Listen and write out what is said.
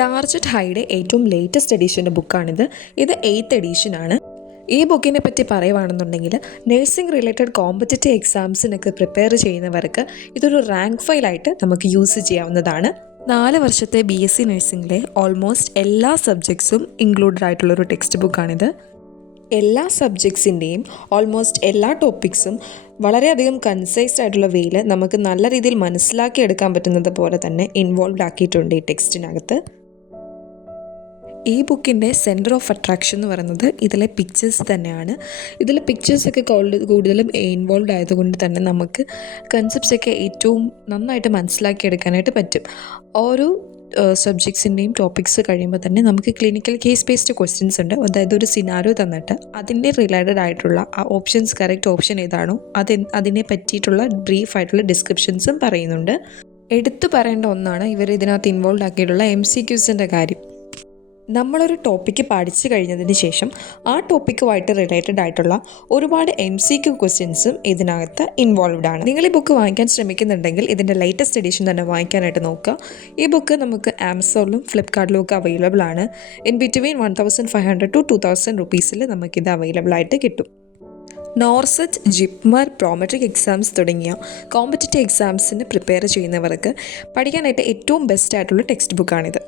Target ഹൈയുടെ ഏറ്റവും latest എഡീഷൻ്റെ ബുക്കാണിത്. ഇത് 8th എഡീഷനാണ്. ഈ ബുക്കിനെ പറ്റി പറയുവാണെന്നുണ്ടെങ്കിൽ നഴ്സിംഗ് റിലേറ്റഡ് കോമ്പറ്റേറ്റീവ് എക്സാംസിനൊക്കെ പ്രിപ്പയർ ചെയ്യുന്നവർക്ക് ഇതൊരു റാങ്ക് ഫയലായിട്ട് നമുക്ക് യൂസ് ചെയ്യാവുന്നതാണ്. 4 വർഷത്തെ BSc നഴ്സിംഗിലെ ഓൾമോസ്റ്റ് എല്ലാ സബ്ജക്ട്സും ഇൻക്ലൂഡഡ് ആയിട്ടുള്ളൊരു ടെക്സ്റ്റ് ബുക്കാണിത്. എല്ലാ സബ്ജക്ട്സിൻ്റെയും ഓൾമോസ്റ്റ് എല്ലാ ടോപ്പിക്സും വളരെയധികം കൺസൈസ്ഡ് ആയിട്ടുള്ള വേയിൽ നമുക്ക് നല്ല രീതിയിൽ മനസ്സിലാക്കിയെടുക്കാൻ പറ്റുന്നത് പോലെ തന്നെ ഇൻവോൾവ് ആക്കിയിട്ടുണ്ട് ഈ ടെക്സ്റ്റിനകത്ത്. ഈ ബുക്കിൻ്റെ സെൻറ്റർ ഓഫ് അട്രാക്ഷൻ എന്ന് പറയുന്നത് ഇതിലെ പിക്ചേഴ്സ് തന്നെയാണ്. ഇതിൽ പിക്ചേഴ്സൊക്കെ കൂടുതലും ഇൻവോൾവ് ആയതുകൊണ്ട് തന്നെ നമുക്ക് കൺസെപ്റ്റ്സൊക്കെ ഏറ്റവും നന്നായിട്ട് മനസ്സിലാക്കിയെടുക്കാനായിട്ട് പറ്റും. ഓരോ സബ്ജക്ട്സിൻ്റെയും ടോപ്പിക്സ് കഴിയുമ്പോൾ തന്നെ നമുക്ക് ക്ലിനിക്കൽ കേസ് ബേസ്ഡ് ക്വസ്റ്റ്യൻസ് ഉണ്ട്. അതായത് ഒരു സിനാരിയോ തന്നിട്ട് അതിൻ്റെ റിലേറ്റഡ് ആയിട്ടുള്ള ആ ഓപ്ഷൻസ് കറക്റ്റ് ഓപ്ഷൻ ഏതാണോ അതിനെ പറ്റിയിട്ടുള്ള ബ്രീഫ് ആയിട്ടുള്ള ഡിസ്ക്രിപ്ഷൻസും പറയുന്നുണ്ട്. എടുത്തു പറയേണ്ട ഒന്നാണ് ഇവർ ഇതിനകത്ത് ഇൻവോൾവ് ആക്കിയിട്ടുള്ള MCQസിൻ്റെ കാര്യം. നമ്മളൊരു ടോപ്പിക്ക് പഠിച്ചു കഴിഞ്ഞതിന് ശേഷം ആ ടോപ്പിക്കുമായിട്ട് റിലേറ്റഡ് ആയിട്ടുള്ള ഒരുപാട് MCQ ക്വസ്റ്റ്യൻസും ഇതിനകത്ത് ഇൻവോൾവ്ഡ് ആണ്. നിങ്ങൾ ഈ ബുക്ക് വാങ്ങിക്കാൻ ശ്രമിക്കുന്നുണ്ടെങ്കിൽ ഇതിൻ്റെ ലേറ്റസ്റ്റ് എഡിഷൻ തന്നെ വാങ്ങിക്കാനായിട്ട് നോക്കുക. ഈ ബുക്ക് നമുക്ക് ആമസോണിലും ഫ്ലിപ്കാർട്ടിലും ഒക്കെ അവൈലബിൾ ആണ്. ഇൻ ബിറ്റ്വീൻ 1500 to 2000 റുപ്പീസിൽ നമുക്കിത് അവൈലബിൾ ആയിട്ട് കിട്ടും. നോർസെറ്റ്, ജിപ്മർ, പ്രോമെട്രിക് എക്സാംസ് തുടങ്ങിയ കോമ്പറ്റേറ്റീവ് എക്സാംസിന് പ്രിപ്പയർ ചെയ്യുന്നവർക്ക് പഠിക്കാനായിട്ട് ഏറ്റവും ബെസ്റ്റ് ആയിട്ടുള്ള ടെക്സ്റ്റ് ബുക്കാണിത്.